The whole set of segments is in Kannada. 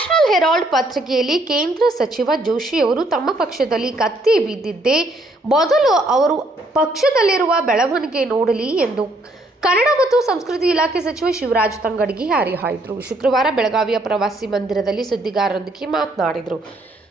ನ್ಯಾಷನಲ್ ಹೆರಾಲ್ಡ್ ಪತ್ರಿಕೆಯಲ್ಲಿ ಕೇಂದ್ರ ಸಚಿವ ಜೋಶಿ ಅವರು ತಮ್ಮ ಪಕ್ಷದಲ್ಲಿ ಕತ್ತಿ ಬಿದ್ದಿದ್ದೇ ಮೊದಲು ಅವರು ಪಕ್ಷದಲ್ಲಿರುವ ಬೆಳವಣಿಗೆ ನೋಡಲಿ ಎಂದು ಕನ್ನಡ ಮತ್ತು ಸಂಸ್ಕೃತಿ ಇಲಾಖೆ ಸಚಿವ ಶಿವರಾಜ್ ತಂಗಡಗಿ ಹರಿಹಾಯ್ದರು. ಶುಕ್ರವಾರ ಬೆಳಗಾವಿಯ ಪ್ರವಾಸಿ ಮಂದಿರದಲ್ಲಿ ಸುದ್ದಿಗಾರರೊಂದಿಗೆ ಮಾತನಾಡಿದರು.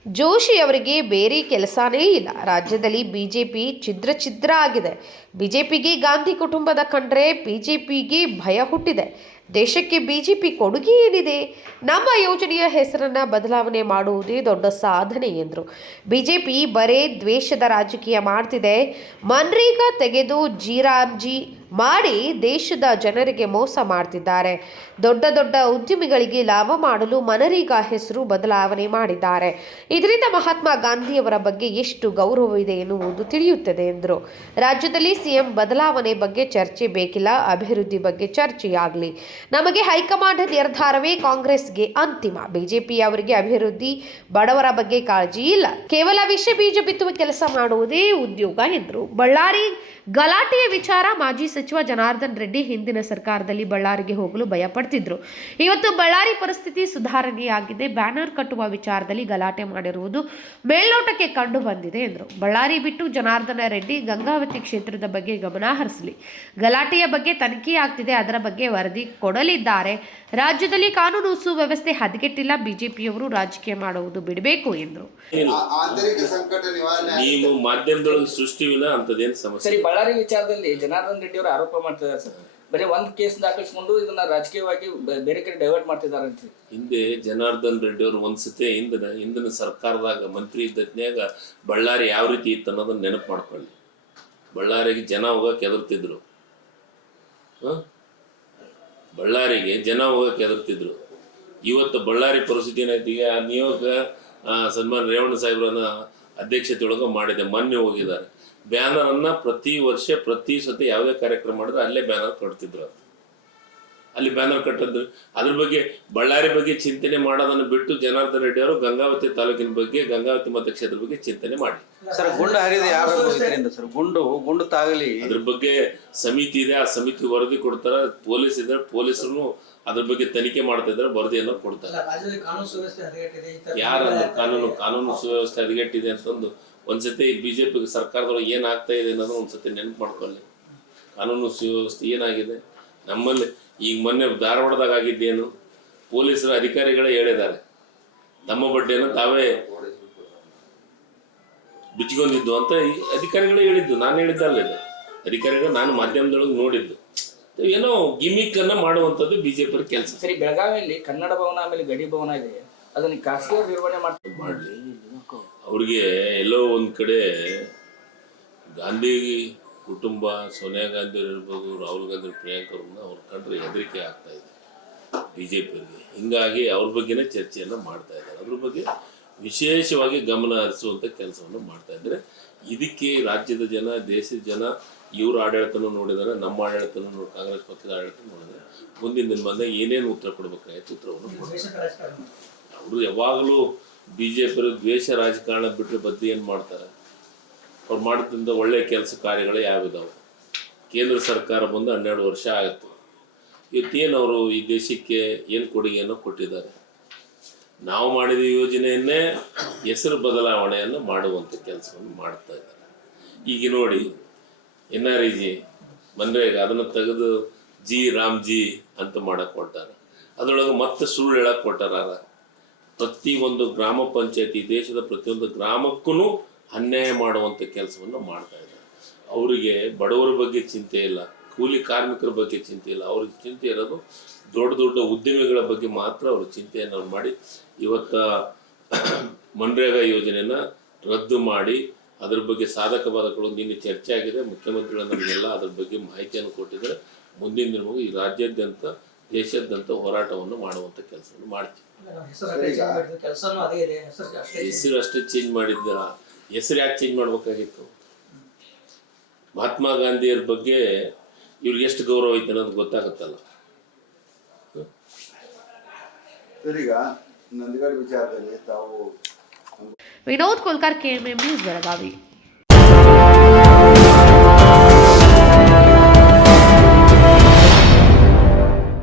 ಜೋಶಿ ಅವರಿಗೆ ಬೇರೆ ಕೆಲಸನೇ ಇಲ್ಲ. ರಾಜ್ಯದಲ್ಲಿ ಬಿಜೆಪಿ ಛಿದ್ರ ಛಿದ್ರ ಆಗಿದೆ. ಬಿಜೆಪಿಗೆ ಗಾಂಧಿ ಕುಟುಂಬದ ಕಂಡ್ರೆ ಬಿಜೆಪಿಗೆ ಭಯ ಹುಟ್ಟಿದೆ. ದೇಶಕ್ಕೆ ಬಿಜೆಪಿ ಕೊಡುಗೆ ಏನಿದೆ? ನಮ್ಮ ಯೋಜನೆಯ ಹೆಸರನ್ನ ಬದಲಾವಣೆ ಮಾಡುವುದೇ ದೊಡ್ಡ ಸಾಧನೆ ಎಂದರು. ಬಿಜೆಪಿ ಬರೇ ದ್ವೇಷದ ರಾಜಕೀಯ ಮಾಡ್ತಿದೆ. ಮನ್ರೇಗಾ ತೆಗೆದು ಜೀರಾಮ್ಜಿ ಮಾಡಿ ದೇಶದ ಜನರಿಗೆ ಮೋಸ ಮಾಡ್ತಿದ್ದಾರೆ. ದೊಡ್ಡ ದೊಡ್ಡ ಉದ್ಯಮಿಗಳಿಗೆ ಲಾಭ ಮಾಡಲು ಮನರೇಗಾ ಹೆಸರು ಬದಲಾವಣೆ ಮಾಡಿದ್ದಾರೆ. ಇದರಿಂದ ಮಹಾತ್ಮ ಗಾಂಧಿಯವರ ಬಗ್ಗೆ ಎಷ್ಟು ಗೌರವವಿದೆ ಎನ್ನುವುದು ತಿಳಿಯುತ್ತದೆ ಎಂದರು. ರಾಜ್ಯದಲ್ಲಿ ಸಿಎಂ ಬದಲಾವಣೆ ಬಗ್ಗೆ ಚರ್ಚೆ ಬೇಕಿಲ್ಲ, ಅಭಿವೃದ್ಧಿ ಬಗ್ಗೆ ಚರ್ಚೆಯಾಗಲಿ. ನಮಗೆ ಹೈಕಮಾಂಡ್ ನಿರ್ಧಾರವೇ ಕಾಂಗ್ರೆಸ್ಗೆ ಅಂತಿಮ. ಬಿಜೆಪಿ ಅವರಿಗೆ ಅಭಿವೃದ್ಧಿ ಬಡವರ ಬಗ್ಗೆ ಕಾಳಜಿ ಇಲ್ಲ. ಕೇವಲ ವಿಷ ಬೀಜ ಬಿತ್ತುವ ಕೆಲಸ ಮಾಡುವುದೇ ಉದ್ಯೋಗ ಎಂದರು. ಬಳ್ಳಾರಿ ಗಲಾಟೆಯ ವಿಚಾರ ಮಾಜಿ ಸಚಿವ ಜನಾರ್ದನ್ ರೆಡ್ಡಿ ಹಿಂದಿನ ಸರ್ಕಾರದಲ್ಲಿ ಬಳ್ಳಾರಿಗೆ ಹೋಗಲು ಭಯಪಡ್ತಿದ್ರು. ಇವತ್ತು ಬಳ್ಳಾರಿ ಪರಿಸ್ಥಿತಿ ಸುಧಾರಣೆಯಾಗಿದೆ. ಬ್ಯಾನರ್ ಕಟ್ಟುವ ವಿಚಾರದಲ್ಲಿ ಗಲಾಟೆ ಮಾಡಿರುವುದು ಮೇಲ್ನೋಟಕ್ಕೆ ಕಂಡು ಬಂದಿದೆ ಎಂದರು. ಬಳ್ಳಾರಿ ಬಿಟ್ಟು ಜನಾರ್ದನ ರೆಡ್ಡಿ ಗಂಗಾವತಿ ಕ್ಷೇತ್ರದ ಬಗ್ಗೆ ಗಮನ ಹರಿಸಲಿ. ಗಲಾಟೆಯ ಬಗ್ಗೆ ತನಿಖೆ ಆಗ್ತಿದೆ. ಅದರ ಬಗ್ಗೆ ವರದಿ ಕೊಡಲಿದ್ದಾರೆ. ರಾಜ್ಯದಲ್ಲಿ ಕಾನೂನು ಸುವ್ಯವಸ್ಥೆ ಹದಗೆಟ್ಟಿಲ್ಲ. ಬಿಜೆಪಿಯವರು ರಾಜಕೀಯ ಮಾಡುವುದು ಬಿಡಬೇಕು ಎಂದರು. ನೀವು ಮಾಧ್ಯಮದೊಳಗೆ ಸೃಷ್ಟಿವಿಲ್ಲ ಅಂತದೇನು ಸಮಸ್ಯೆ? ಸರಿ ಬಳ್ಳಾರಿ ವಿಚಾರದಲ್ಲಿ ಜನಾರ್ದನ್ ರೆಡ್ಡಿ ಅವರು ಆರೋಪ ಮಾಡ್ತಿದ್ದಾರೆ ಸರ್. ಬರೀ ಒಂದ್ ಕೇಸ್ ದಾಖಲಿಸಿಕೊಂಡು ಇದನ್ನ ರಾಜಕೀಯವಾಗಿ ಬೇರೆ ಕಡೆ ಡೈವರ್ಟ್ ಮಾಡ್ತಿದ್ದಾರೆ ಅಂತ ಹಿಂದೆ ಜನಾರ್ದನ್ ರೆಡ್ಡಿ ಅವರು ಒಂದ್ಸತಿ ಹಿಂದಿನ ಹಿಂದಿನ ಸರ್ಕಾರದಾಗ ಮಂತ್ರಿ ಇದ್ದತ್ನ್ಯಾಗ ಬಳ್ಳಾರಿ ಯಾವ ರೀತಿ ಇತ್ತು ಅನ್ನೋದನ್ನ ನೆನಪು ಮಾಡ್ಕೊಳ್ಳಿ. ಬಳ್ಳಾರಿಗೆ ಜನ ಹೋಗಕ್ಕೆ ಎದುರ್ತಿದ್ರು ಹ? ಬಳ್ಳಾರಿಗೆ ಜನ ಹೋಗಕ್ಕೆ ಎದುರ್ತಿದ್ರು ಇವತ್ತು ಬಳ್ಳಾರಿ ಪರಿಸ್ಥಿತಿ ಏನೈತಿ ಆ ನಿಯೋಗ ಸನ್ಮಾನ್ ರೇವಣ್ಣ ಸಾಹೇಬ್ರನ್ನ ಅಧ್ಯಕ್ಷತೆ ಒಳಗೆ ಮಾಡಿದೆ. ಮೊನ್ನೆ ಹೋಗಿದ್ದಾರೆ. ಬ್ಯಾನರ್ ಅನ್ನ ಪ್ರತಿ ವರ್ಷ ಪ್ರತಿ ಸತಿ ಯಾವುದೇ ಕಾರ್ಯಕ್ರಮ ಮಾಡಿದ್ರೆ ಅಲ್ಲೇ ಬ್ಯಾನರ್ ಕಟ್ತಿದ್ರು ಅಲ್ಲಿ ಬ್ಯಾನರ್ ಕಟ್ಟದ್ರು. ಅದ್ರ ಬಗ್ಗೆ ಬಳ್ಳಾರಿ ಬಗ್ಗೆ ಚಿಂತನೆ ಮಾಡೋದನ್ನು ಬಿಟ್ಟು ಜನಾರ್ದನ್ ರೆಡ್ಡಿ ಅವರು ಗಂಗಾವತಿ ತಾಲೂಕಿನ ಬಗ್ಗೆ ಗಂಗಾವತಿ ಮತಕ್ಷೇತ್ರದ ಬಗ್ಗೆ ಚಿಂತನೆ ಮಾಡಿ. ಸರ್ ಗುಂಡು ಹರಿದು ಯಾರು ಸರ್ ಗುಂಡು ಗುಂಡು ತಾಗಲಿ. ಅದ್ರ ಬಗ್ಗೆ ಸಮಿತಿ ಇದೆ ಆ ಸಮಿತಿ ವರದಿ ಕೊಡ್ತಾರ. ಪೊಲೀಸ್ ಇದ್ರೆ ಪೊಲೀಸರು ಅದ್ರ ಬಗ್ಗೆ ತನಿಖೆ ಮಾಡ್ತಾ ಇದ್ದಾರೆ ವರದಿಯನ್ನು ಕೊಡ್ತಾರೆ. ಯಾರು ಕಾನೂನು ಕಾನೂನು ಸುವ್ಯವಸ್ಥೆ ಹದಗೆಟ್ಟಿದೆ ಅಂತಂದು ಒಂದ್ಸತಿ ಬಿಜೆಪಿ ಸರ್ಕಾರದೊಳಗೆ ಏನಾಗ್ತಾ ಆಗ್ತಾ ಇದೆ ಅನ್ನೋದು ಒಂದ್ಸತಿ ನೆನಪು ಮಾಡ್ಕೊಳ್ಳಿ. ಕಾನೂನು ಸುವ್ಯವಸ್ಥೆ ಏನಾಗಿದೆ? ನಮ್ಮಲ್ಲಿ ಈಗ ಮೊನ್ನೆ ಧಾರವಾಡದಾಗ ಆಗಿದ್ದೇನು? ಪೊಲೀಸರ ಅಧಿಕಾರಿಗಳೇ ಹೇಳಿದ್ದಾರೆ. ತಮ್ಮ ಬಡ್ಡಿಯನ್ನು ತಾವೇ ಬಿಚ್ಕೊಂಡಿದ್ದು ಅಂತ ಈ ಅಧಿಕಾರಿಗಳೇ ಹೇಳಿದ್ದು. ನಾನು ಹೇಳಿದ್ದಲ್ಲ ಇದು. ಅಧಿಕಾರಿಗಳು ನಾನು ಮಾಧ್ಯಮದೊಳಗೆ ನೋಡಿದ್ದು. ಏನೋ ಗಿಮಿಕ್ ಅನ್ನ ಮಾಡುವಂತದ್ದು ಬಿಜೆಪಿ ಕೆಲಸ. ಸರಿ ಬೆಳಗಾವಿಯಲ್ಲಿ ಕನ್ನಡ ಭವನ ಆಮೇಲೆ ಗಡಿ ಭವನ ಇದೆ. ಅದನ್ನ ಖಾಸಗಿ ನಿರ್ವಹಣೆ ಮಾಡ್ತಾರೆ ಮಾಡಲಿ. ಅವ್ರಿಗೆ ಎಲ್ಲೋ ಒಂದು ಕಡೆ ಗಾಂಧಿ ಕುಟುಂಬ ಸೋನಿಯಾ ಗಾಂಧಿ ಇರ್ಬೋದು ರಾಹುಲ್ ಗಾಂಧಿ ಪ್ರಿಯಾಂಕಾ ಅವ್ರನ್ನ ಅವ್ರ ಕಂಡ್ರೆ ಹೆದರಿಕೆ ಆಗ್ತಾ ಇದೆ ಬಿ ಜೆ ಪಿಯವರಿಗೆ ಹಿಂಗಾಗಿ ಅವ್ರ ಬಗ್ಗೆನೇ ಚರ್ಚೆಯನ್ನು ಮಾಡ್ತಾ ಇದ್ದಾರೆ. ಅದ್ರ ಬಗ್ಗೆ ವಿಶೇಷವಾಗಿ ಗಮನ ಹರಿಸುವಂಥ ಕೆಲಸವನ್ನು ಮಾಡ್ತಾ ಇದ್ದಾರೆ. ಇದಕ್ಕೆ ರಾಜ್ಯದ ಜನ ದೇಶದ ಜನ ಇವ್ರ ಆಡಳಿತನೂ ನೋಡಿದ್ದಾರೆ ನಮ್ಮ ಆಡಳಿತನೂ ನೋಡಿ ಕಾಂಗ್ರೆಸ್ ಪಕ್ಷದ ಆಡಳಿತ ನೋಡಿದರೆ ಮುಂದಿನ ದಿನಮಾನದಾಗ ಏನೇನು ಉತ್ತರ ಕೊಡಬೇಕಾಯ್ತು ಉತ್ತರವನ್ನು ಅವರು ಯಾವಾಗಲೂ ಬಿ ಜೆ ದ್ವೇಷ ರಾಜಕಾರಣ ಬಿಟ್ಟರೆ ಬದ್ದು ಏನು ಮಾಡ್ತಾರೆ? ಅವ್ರು ಮಾಡಿದ್ರಿಂದ ಒಳ್ಳೆಯ ಕೆಲಸ ಕಾರ್ಯಗಳು ಯಾವಿದಾವೆ ಕೇಂದ್ರ ಸರ್ಕಾರ ಬಂದು ಹನ್ನೆರಡು ವರ್ಷ ಆಯಿತು. ಇವತ್ತೇನು ಅವರು ಈ ದೇಶಕ್ಕೆ ಏನು ಕೊಡುಗೆಯನ್ನು ಕೊಟ್ಟಿದ್ದಾರೆ? ನಾವು ಮಾಡಿದ ಯೋಜನೆಯನ್ನೇ ಹೆಸರು ಬದಲಾವಣೆಯನ್ನು ಮಾಡುವಂಥ ಕೆಲಸವನ್ನು ಮಾಡ್ತಾ ಇದ್ದಾರೆ. ಈಗ ನೋಡಿ, N R E G MNREGA ಅದನ್ನು ತೆಗೆದು ಜಿ ರಾಮ್ ಜಿ ಅಂತ ಮಾಡಕ್ಕೆ ಕೊಟ್ಟಾರ ಅದರೊಳಗೆ ಮತ್ತೆ ಸುಳ್ಳು ಹೇಳಕ್ಕೆ ಕೊಟ್ಟಾರ ಪ್ರತಿ ಒಂದು ಗ್ರಾಮ ಪಂಚಾಯತಿ ದೇಶದ ಪ್ರತಿಯೊಂದು ಗ್ರಾಮಕ್ಕೂ ಅನ್ಯಾಯ ಮಾಡುವಂಥ ಕೆಲಸವನ್ನು ಮಾಡ್ತಾ ಇದ್ದಾರೆ. ಅವರಿಗೆ ಬಡವರ ಬಗ್ಗೆ ಚಿಂತೆ ಇಲ್ಲ, ಕೂಲಿ ಕಾರ್ಮಿಕರ ಬಗ್ಗೆ ಚಿಂತೆ ಇಲ್ಲ. ಅವ್ರಿಗೆ ಚಿಂತೆ ಇರೋದು ದೊಡ್ಡ ದೊಡ್ಡ ಉದ್ಯಮಿಗಳ ಬಗ್ಗೆ ಮಾತ್ರ ಅವರು ಚಿಂತೆಯನ್ನು ಮಾಡಿ, ಇವತ್ತ ಮನ್ರೇಗಾ ಯೋಜನೆಯನ್ನು ರದ್ದು ಮಾಡಿ, ಅದ್ರ ಬಗ್ಗೆ ಸಾಧಕ ಬಾಧಕಗಳು ನಿನ್ನೆ ಚರ್ಚೆ ಆಗಿದೆ. ಮುಖ್ಯಮಂತ್ರಿಗಳು ನಮಗೆಲ್ಲ ಅದ್ರ ಬಗ್ಗೆ ಮಾಹಿತಿಯನ್ನು ಕೊಟ್ಟಿದ್ದಾರೆ. ಮುಂದಿನ ದಿನವಾಗಿ ಈ ರಾಜ್ಯಾದ್ಯಂತ ದೇಶಾದ್ಯಂತ ಹೋರಾಟವನ್ನು ಮಾಡುವಂತ ಕೆಲಸವನ್ನು ಮಾಡ್ತೀವಿ. ಹೆಸರು ಅಷ್ಟೇ ಚೇಂಜ್ ಮಾಡಿದ್ದೀರ ಹೆಸರು ಯಾಕೆ ಚೇಂಜ್ ಮಾಡ್ಬೇಕಾಗಿತ್ತು? ಮಹಾತ್ಮ ಗಾಂಧಿಯವ್ರ ಬಗ್ಗೆ ಇವ್ರಿಗೆ ಎಷ್ಟು ಗೌರವ ಐತೆ ಅನ್ನೋದು ಗೊತ್ತಾಗತ್ತಲ್ಲ. ಸರಿಗ ನಂದಗಡ್ ವಿಚಾರದಲ್ಲಿ ತಾವು ವಿನೋದ್ ಕೋಲ್ಕರ್ ಕೆಎಂಎಂ ನ್ಯೂಸ್ ಬೆಳಗಾವಿ.